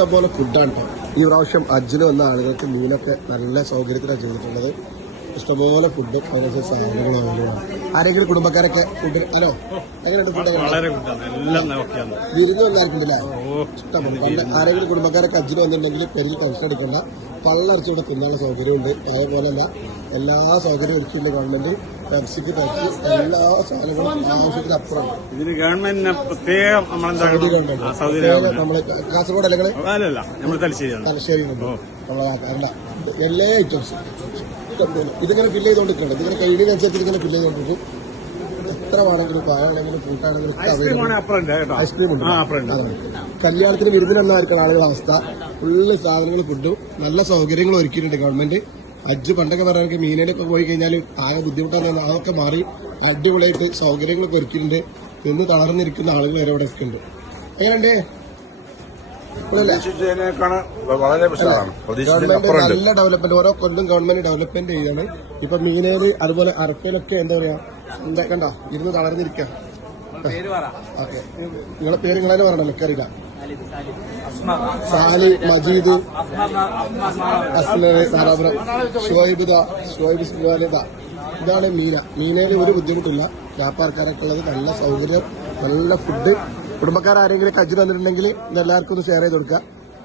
ഇഷ്ടംപോലെ ഫുഡാണ് കേട്ടോ. ഈ പ്രാവശ്യം ഹജ്ജിന് വന്ന ആളുകൾക്ക് മീനൊക്കെ നല്ല സൗകര്യത്തിലാണ് ചെയ്തിട്ടുള്ളത്. ഇഷ്ടംപോലെ ഫുഡ് അതിനനുസരിച്ച് സാധനങ്ങളും അവൈലബിളാണ്. ആരെങ്കിലും കുടുംബക്കാരൊക്കെ ഫുഡ് ഹലോ എങ്ങനെയുണ്ട് ഫുഡ്? വിരുന്ന് വന്നായിരിക്കുന്നില്ലേ? ഇഷ്ടംപോലെ ആരെങ്കിലും കുടുംബക്കാരൊക്കെ ഹജ്ജിന് വന്നിട്ടുണ്ടെങ്കിൽ പെരിൽ ടെൻഷൻ എടുക്കണ്ട. പള്ളർച്ചയുടെ തിന്നാനുള്ള സൗകര്യമുണ്ട്. അതേപോലെയല്ല എല്ലാ സൗകര്യവും ഒരുക്കിയിട്ടുണ്ട് ഗവൺമെന്റ്. പെപ്സിക്ക് പെപ്സി എല്ലാ സാധനങ്ങളും ആവശ്യത്തിന് അപ്പുറം ഇതിന് ഗവൺമെന്റിന് പ്രത്യേകം നമ്മള് കാസർഗോഡ് അല്ലെങ്കിൽ തലശ്ശേരിയുണ്ട് നമ്മളല്ല എല്ലാ ഐറ്റംസും ഇതിങ്ങനെ ഫില്ല് ചെയ്തോണ്ടിരിക്കുന്നുണ്ട്. ഇതിങ്ങനെ കഴിയുന്നതിനനുസരിച്ച് ഇതിങ്ങനെ ഫില്ല് ചെയ്തോണ്ടിരിക്കും. എത്ര വേണമെങ്കിലും പായാണെങ്കിലും ഫ്രൂട്ടാണെങ്കിലും ഐസ്ക്രീം ഉണ്ട്. കല്യാണത്തിന് വിരുന്നിനെന്നായിരിക്കും ആളുകളുടെ അവസ്ഥ. ഫുള്ള് സാധനങ്ങൾ ഫുഡും നല്ല സൗകര്യങ്ങളും ഒരുക്കിയിട്ടുണ്ട് ഗവൺമെന്റ്. ഹജ്ജ് പണ്ടൊക്കെ പറയാനൊക്കെ മീനേനൊക്കെ പോയി കഴിഞ്ഞാൽ ആകെ ബുദ്ധിമുട്ടാണ്. അതൊക്കെ മാറി അടിപൊളിയായിട്ട് സൗകര്യങ്ങളൊക്കെ ഒരുക്കിയിട്ടുണ്ട്. നിന്ന് തളർന്നിരിക്കുന്ന ആളുകൾ വരെ ഇവിടെ ഒക്കെ ഉണ്ട്. എങ്ങനെയുണ്ട്? ഗവൺമെന്റ് നല്ല ഡെവലപ്മെന്റ് ഓരോ കൊല്ലം ഗവൺമെന്റ് ഡെവലപ്മെന്റ് ചെയ്യാണ്. ഇപ്പൊ മീനേല് അതുപോലെ അറക്കയിലൊക്കെ എന്താ പറയാ കണ്ട ഇരുന്ന് തളർന്നിരിക്കുക. ഓക്കെ, നിങ്ങളെ പേര് നിങ്ങളെ പറയണല്ലോ, എനിക്കറിയില്ല. സാലി, മജീദ്, അസ്ലർ, നാരാപുരം, ഷോയിബ് ഇതാണ് മീന. മീനയിൽ ഒരു ബുദ്ധിമുട്ടില്ല. വ്യാപാരക്കാരൊക്കെ ഉള്ളത് നല്ല സൗകര്യം, നല്ല ഫുഡ്. കുടുംബക്കാരെങ്കിലും ഹജ്ജിന് വന്നിട്ടുണ്ടെങ്കിൽ ഇതെല്ലാവർക്കും ഒന്ന് ഷെയർ ചെയ്ത് കൊടുക്കുക.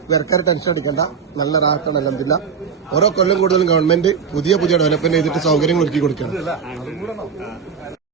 വേർക്കാർ ടെൻഷൻ അടിക്കണ്ട. നല്ല റാട്ടാണ് അൽഹംദുലില്ലാ. ഓരോ കൊല്ലം കൂടുതലും ഗവൺമെന്റ് പുതിയ ഡെവലപ്മെന്റ് ചെയ്തിട്ട് സൗകര്യങ്ങൾ ഒരുക്കി കൊടുക്കണം.